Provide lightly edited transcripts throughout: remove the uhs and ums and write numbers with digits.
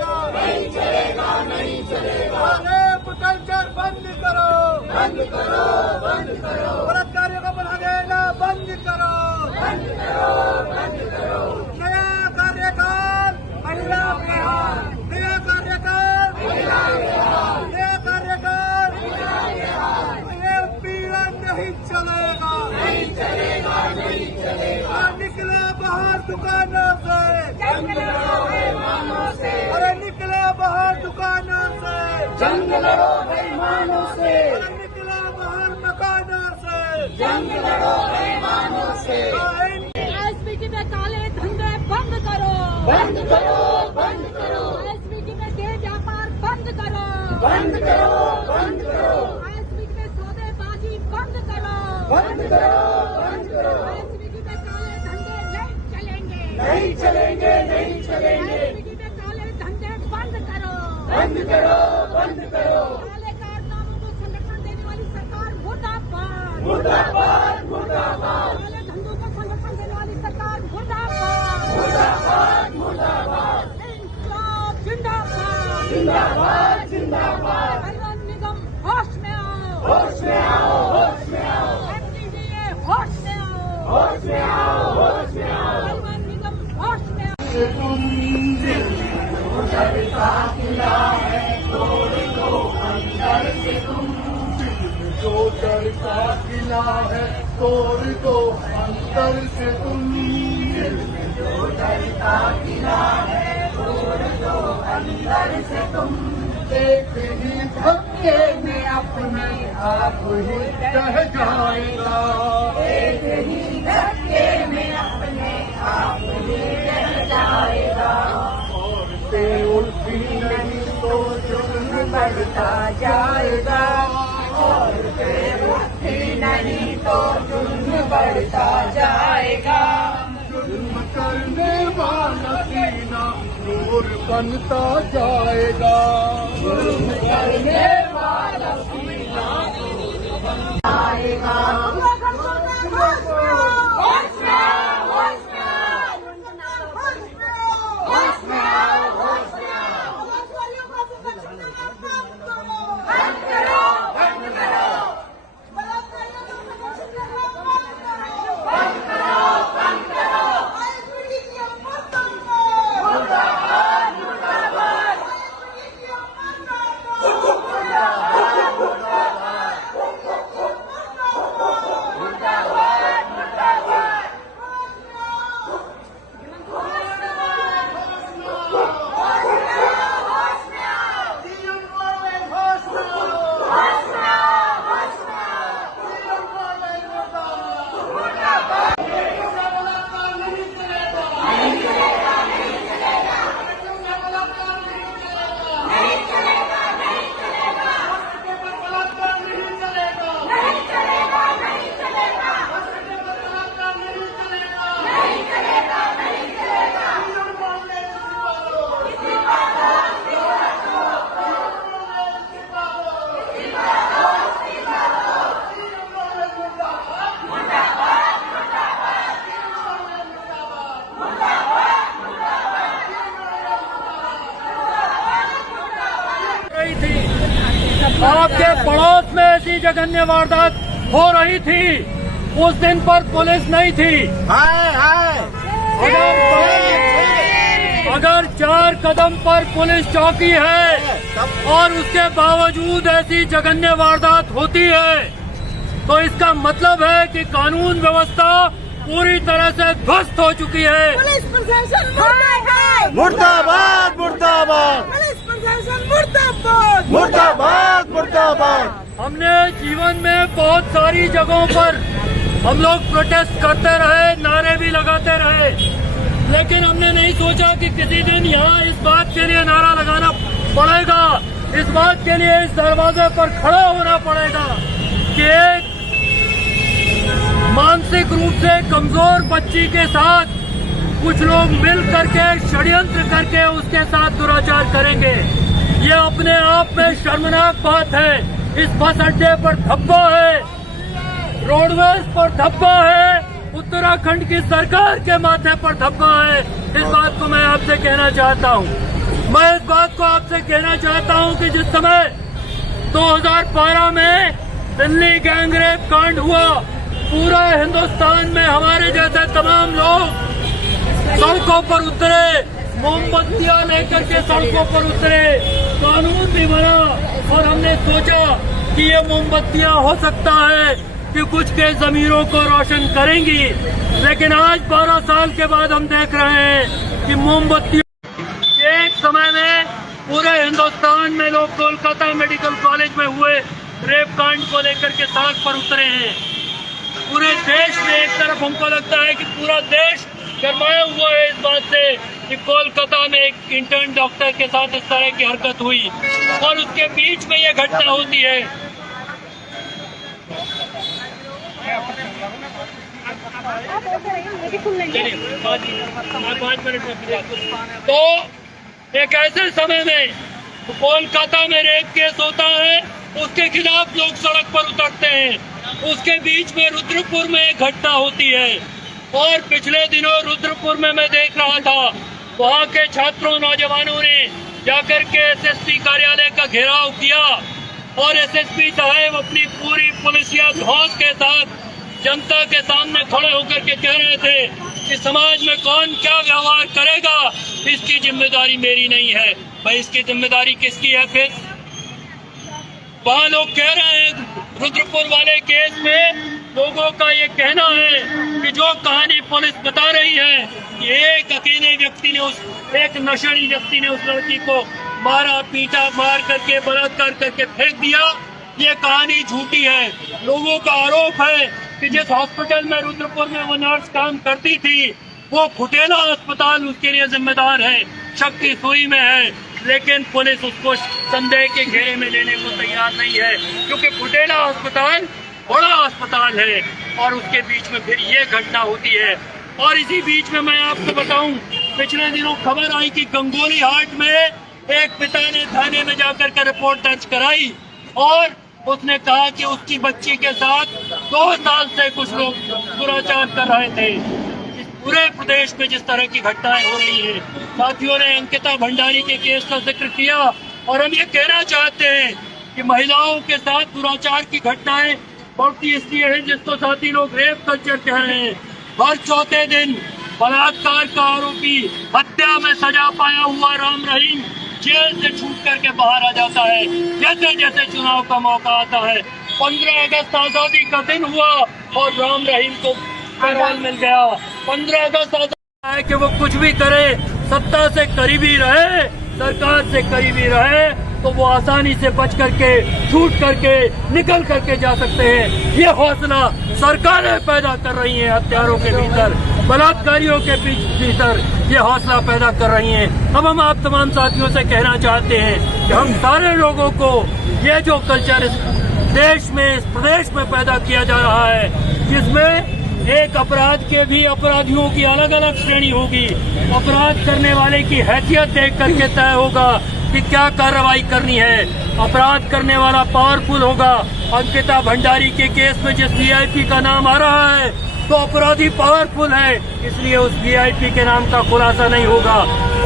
चलेगा, नहीं चलेगा, नहीं चलेगा। रेप कल्चर बंद करो, बंद करो, बंद करो। बलात्कारियों को बढ़ाना बंद करो, बंद करो, बंद करो। नया कार्यकाल महिला के हाथ, नया कार्यकाल महिला के हाथ, नया कार्यकाल महिला के हाथ। ये पीड़न नहीं चलेगा, नहीं चलेगा, नहीं चलेगा। निकले बाहर दुकानों से, जंग लड़ो बेईमानों से। अरे निकले बाहर दुकानों से, जंग लड़ो बेईमानों से। अरे निकले बाहर मकानों से, जंग लड़ो बेईमानों से। एसपीटी में काले धंधे बंद करो, बंद करो, बंद करो। एसपीटी में देह व्यापार बंद करो, बंद करो, बंद करो। एसपीटी में सौदेबाजी बंद करो, बंद करो, बंद करो। एसपीटी में काले धंधे नहीं चलेंगे, नहीं चलेंगे, नहीं चलेंगे। एसपीटी में काले धंधे बंद करो, बंद करो, बंद करो। काले कारनामों को संरक्षण देने वाली सरकार मुर्दाबाद, मुर्दाबाद, मुर्दाबाद, काले धंधों को संरक्षण देने वाली सरकार मुर्दाबाद, मुर्दाबाद, मुर्दाबाद। इंकलाब जिंदाबाद, जिंदाबाद, जिंदाबाद। परिवहन निगम होश में आओ, होश में आओ, होश में आओ, एमटीडीए होश में आओ, होश में आओ, होश में आओ। परिवहन निगम होश में आओ। जो डर का किला है तोड़ दो अंदर से तुम। जो डर का किला है तोड़ दो अंदर से तुम। एक ही धक्के में अपने आप ही रह जाएगा, एक ही धक्के में अपने आप ही रह जाएगा। और से उठी नहीं तो जुर्म बढ़ता जाएगा, और से उठी नहीं तो जुर्म बढ़ता जाएगा। जुर्म करने वाला सीना नूर बनता जाएगा, जुर्म करने वाला सीना नूर बनता जाएगा। आपके पड़ोस में ऐसी जघन्य वारदात हो रही थी, उस दिन पर पुलिस नहीं थी। अगर 4 कदम पर पुलिस चौकी है और उसके बावजूद ऐसी जघन्य वारदात होती है, तो इसका मतलब है कि कानून व्यवस्था पूरी तरह से ध्वस्त हो चुकी है। पुलिस प्रशासन मुर्दाबाद, मुर्दाबाद, मुर्दाबाद, पुलिस प्रशासन मुर्दाबाद, मुर्दाबाद, मुर्दाबाद। हमने जीवन में बहुत सारी जगहों पर हम लोग प्रोटेस्ट करते रहे, नारे भी लगाते रहे, लेकिन हमने नहीं सोचा कि किसी दिन यहाँ इस बात के लिए नारा लगाना पड़ेगा, इस बात के लिए इस दरवाजे पर खड़ा होना पड़ेगा कि एक मानसिक रूप से कमजोर बच्ची के साथ कुछ लोग मिल करके षड्यंत्र करके उसके साथ दुराचार करेंगे। ये अपने आप में शर्मनाक बात है। इस बस अड्डे पर धब्बा है, रोडवेज पर धब्बा है, उत्तराखंड की सरकार के माथे पर धब्बा है। इस बात को मैं आपसे कहना चाहता हूँ। मैं इस बात को आपसे कहना चाहता हूं कि जिस समय 2012 में दिल्ली गैंगरेप कांड हुआ, पूरा हिंदुस्तान में हमारे जैसे तमाम लोग सड़कों पर उतरे, मोमबत्तियां लेकर के सड़कों पर उतरे, कानून भी बना और हमने सोचा कि ये मोमबत्तियां हो सकता है कि कुछ के ज़मीरों को रोशन करेंगी। लेकिन आज 12 साल के बाद हम देख रहे हैं कि मोमबत्तियों एक समय में पूरे हिंदुस्तान में लोग कोलकाता मेडिकल कॉलेज में हुए रेप कांड को लेकर के सड़क पर उतरे हैं। पूरे देश में एक तरफ हमको लगता है कि पूरा देश गरमाया हुआ है इस बात से कि कोलकाता में एक इंटर्न डॉक्टर के साथ इस तरह की हरकत हुई और उसके बीच में ये घटना होती है। तो एक ऐसे समय में कोलकाता में रेप केस होता है, उसके खिलाफ लोग सड़क पर उतरते हैं। उसके बीच में रुद्रपुर में एक घटना होती है और पिछले दिनों रुद्रपुर में मैं देख रहा था, वहाँ के छात्रों नौजवानों ने जाकर के एसएसपी कार्यालय का घेराव किया और एसएसपी साहब अपनी पूरी पुलिसिया धौंस के साथ जनता के सामने खड़े होकर के कह रहे थे कि समाज में कौन क्या व्यवहार करेगा, इसकी जिम्मेदारी मेरी नहीं है। भाई इसकी जिम्मेदारी किसकी है? फिर वहाँ लोग कह रहे हैं रुद्रपुर वाले केस में लोगों का ये कहना है कि जो कहानी पुलिस बता रही है कि एक अकेले व्यक्ति ने एक नशेड़ी व्यक्ति ने उस लड़की को मारा, पीटा, मार करके बलात्कार करके फेंक दिया, ये कहानी झूठी है। लोगों का आरोप है कि जिस हॉस्पिटल में रुद्रपुर में वो नर्स काम करती थी वो खुटेला अस्पताल उसके लिए जिम्मेदार है, शक की सुई में है, लेकिन पुलिस उसको संदेह के घेरे में लेने को तैयार नहीं है क्योंकि खुटेला अस्पताल बड़ा अस्पताल है और उसके बीच में फिर ये घटना होती है। और इसी बीच में मैं आपको बताऊं, पिछले दिनों खबर आई कि गंगोली हाट में एक पिता ने थाने में जाकर के रिपोर्ट दर्ज कराई और उसने कहा कि उसकी बच्ची के साथ 2 साल से कुछ लोग दुराचार कर रहे थे। इस पूरे प्रदेश में जिस तरह की घटनाएं हो रही है, साथियों ने अंकिता भंडारी के केस का जिक्र किया और हम ये कहना चाहते हैं कि महिलाओं के साथ दुराचार की घटनाएं बढ़ती इसलिए है जिसको साथी लोग रेप कल्चर कह रहे हैं। हर चौथे दिन बलात्कार का आरोपी, हत्या में सजा पाया हुआ राम रहीम जेल से छूट करके बाहर आ जाता है जैसे जैसे चुनाव का मौका आता है। 15 अगस्त आजादी का दिन हुआ और राम रहीम को पैरोल मिल गया। 15 अगस्त आजादी है कि वो कुछ भी करे, सत्ता से करीबी रहे, सरकार से करीबी रहे तो वो आसानी से बच करके, छूट करके, निकल करके जा सकते हैं। ये हौसला सरकारें पैदा कर रही हैं, हत्यारों के भीतर, बलात्कारियों के भीतर ये हौसला पैदा कर रही हैं। अब हम आप तमाम साथियों से कहना चाहते हैं कि हम सारे लोगों को ये जो कल्चर इस देश में, इस प्रदेश में पैदा किया जा रहा है, जिसमें एक अपराध के भी अपराधियों की अलग अलग श्रेणी होगी, अपराध करने वाले की हैसियत देख करके तय होगा कि क्या कार्रवाई करनी है। अपराध करने वाला पावरफुल होगा। अंकिता भंडारी के केस में जिस वीआईपी का नाम आ रहा है तो अपराधी पावरफुल है, इसलिए उस वीआईपी के नाम का खुलासा नहीं होगा।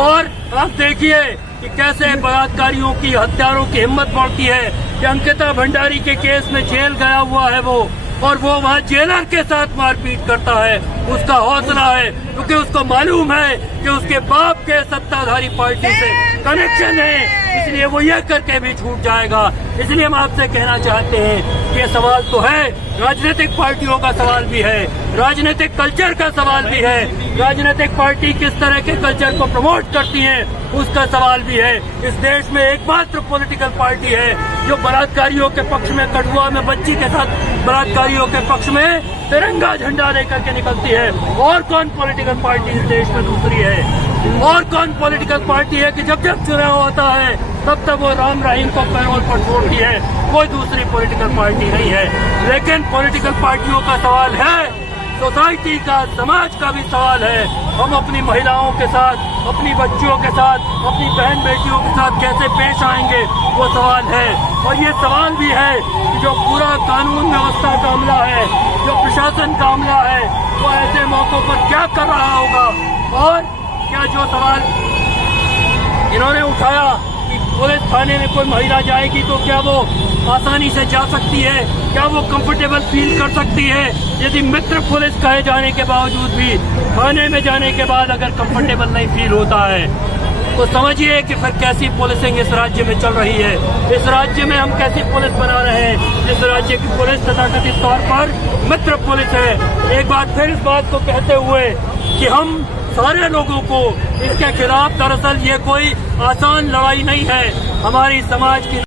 और आप देखिए कि कैसे बलात्कारियों की, हत्यारों की हिम्मत बढ़ती है कि अंकिता भंडारी के केस में जेल गया हुआ है वो, और वो वहाँ जेलर के साथ मारपीट करता है। उसका हौसला है क्योंकि उसको मालूम है कि उसके बाप के सत्ताधारी पार्टी से कनेक्शन है, इसलिए वो ये करके भी छूट जाएगा। इसलिए हम आपसे कहना चाहते हैं कि ये सवाल तो है, राजनीतिक पार्टियों का सवाल भी है, राजनीतिक कल्चर का सवाल भी है, राजनीतिक पार्टी किस तरह के कल्चर को प्रमोट करती है उसका सवाल भी है। इस देश में एकमात्र पॉलिटिकल पार्टी है जो बलात्कारियों के पक्ष में, कठुआ में बच्ची के साथ बलात्कारियों के पक्ष में तिरंगा झंडा लेकर के निकलती है। और कौन पॉलिटिकल पार्टी इस देश में दूसरी है? और कौन पॉलिटिकल पार्टी है कि जब जब चुनाव होता है तब तक वो राम रहीम को पैरोल पर छोड़ती है? कोई दूसरी पॉलिटिकल पार्टी नहीं है। लेकिन पॉलिटिकल पार्टियों का सवाल है, सोसाइटी का, समाज का भी सवाल है। हम अपनी महिलाओं के साथ, अपनी बच्चियों के साथ, अपनी बहन बेटियों के साथ कैसे पेश आएंगे, वो सवाल है। और ये सवाल भी है कि जो पूरा कानून व्यवस्था का अमला है, जो प्रशासन का अमला है, वो ऐसे मौकों पर क्या कर रहा होगा। और क्या जो सवाल इन्होंने उठाया कि पुलिस थाने में कोई महिला जाएगी तो क्या वो आसानी से जा सकती है, क्या वो कंफर्टेबल फील कर सकती है। यदि मित्र पुलिस कहे जाने के बावजूद भी थाने में जाने के बाद अगर कंफर्टेबल नहीं फील होता है तो समझिए कि फिर कैसी पुलिसिंग इस राज्य में चल रही है। इस राज्य में हम कैसी पुलिस बना रहे हैं जिस राज्य की पुलिस तथाकथित तौर पर मित्र पुलिस है। एक बार फिर इस बात को कहते हुए कि हम सारे लोगों को इसके खिलाफ, दरअसल ये कोई आसान लड़ाई नहीं है, हमारी समाज की